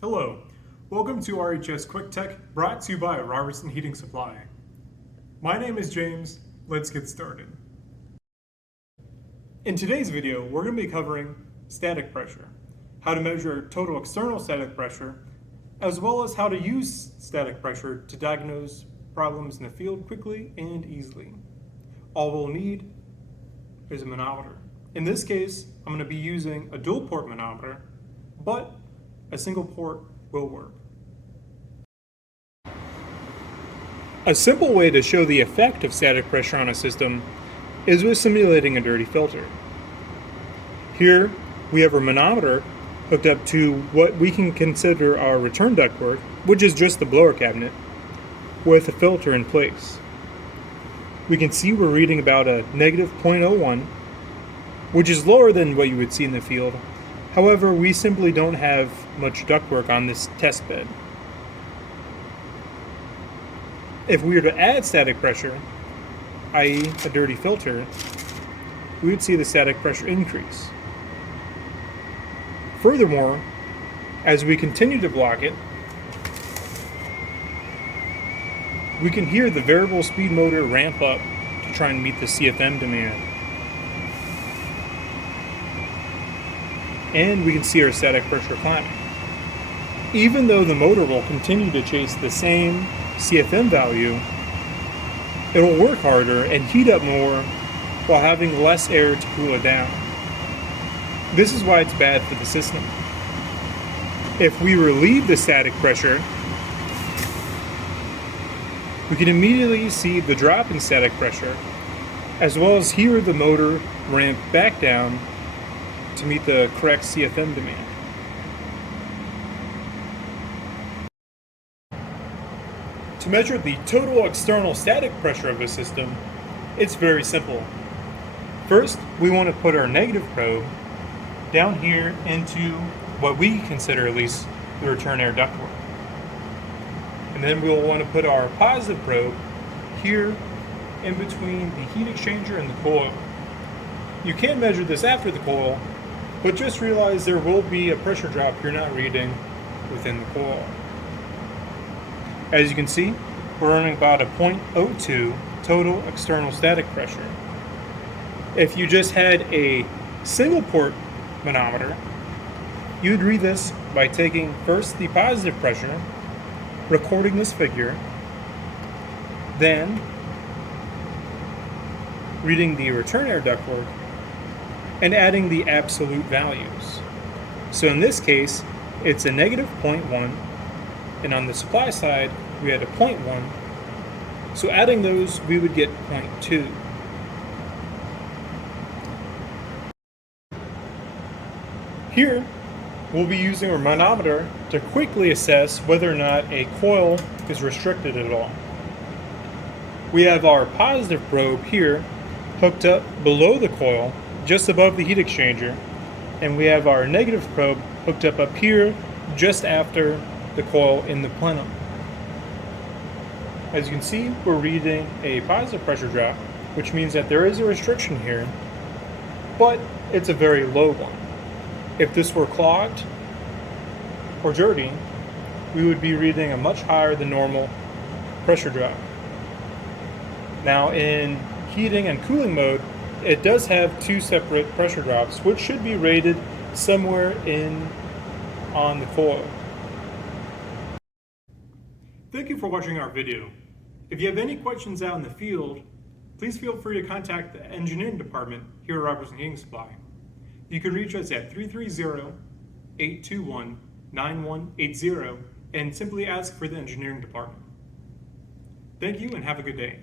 Hello, welcome to RHS Quick Tech, brought to you by Robertson Heating Supply. My name is James. Let's get started. In today's video, we're going to be covering static pressure, how to measure total external static pressure, as well as how to use static pressure to diagnose problems in the field quickly and easily. All we'll need is a manometer. In this case, I'm going to be using a dual port manometer, but a single port will work. A simple way to show the effect of static pressure on a system is with simulating a dirty filter. Here we have our manometer hooked up to what we can consider our return ductwork, which is just the blower cabinet, with a filter in place. We can see we're reading about a negative 0.01, which is lower than what you would see in the field. However, we simply don't have much ductwork on this test bed. If we were to add static pressure, i.e. a dirty filter, we would see the static pressure increase. Furthermore, as we continue to block it, we can hear the variable speed motor ramp up to try and meet the CFM demand. And we can see our static pressure climbing. Even though the motor will continue to chase the same CFM value, it'll work harder and heat up more while having less air to cool it down. This is why it's bad for the system. If we relieve the static pressure, we can immediately see the drop in static pressure, as well as hear the motor ramp back down to meet the correct CFM demand. To measure the total external static pressure of a system, it's very simple. First, we want to put our negative probe down here into what we consider at least the return air ductwork. And then we'll want to put our positive probe here in between the heat exchanger and the coil. You can measure this after the coil, but just realize there will be a pressure drop you're not reading within the coil. As you can see, we're running about a 0.02 total external static pressure. If you just had a single port manometer, you'd read this by taking first the positive pressure, recording this figure, then reading the return air ductwork, and adding the absolute values. So in this case, it's a negative 0.1, and on the supply side, we had a 0.1. So adding those, we would get 0.2. Here, we'll be using our manometer to quickly assess whether or not a coil is restricted at all. We have our positive probe here hooked up below the coil, just above the heat exchanger, and we have our negative probe hooked up here just after the coil in the plenum. As you can see, we're reading a positive pressure drop, which means that there is a restriction here, but it's a very low one. If this were clogged or dirty, we would be reading a much higher than normal pressure drop. Now in heating and cooling mode, it does have two separate pressure drops, which should be rated somewhere on the coil. Thank you for watching our video. If you have any questions out in the field, please feel free to contact the engineering department here at Robertson Heating Supply. You can reach us at 330-821-9180 and simply ask for the engineering department. Thank you and have a good day.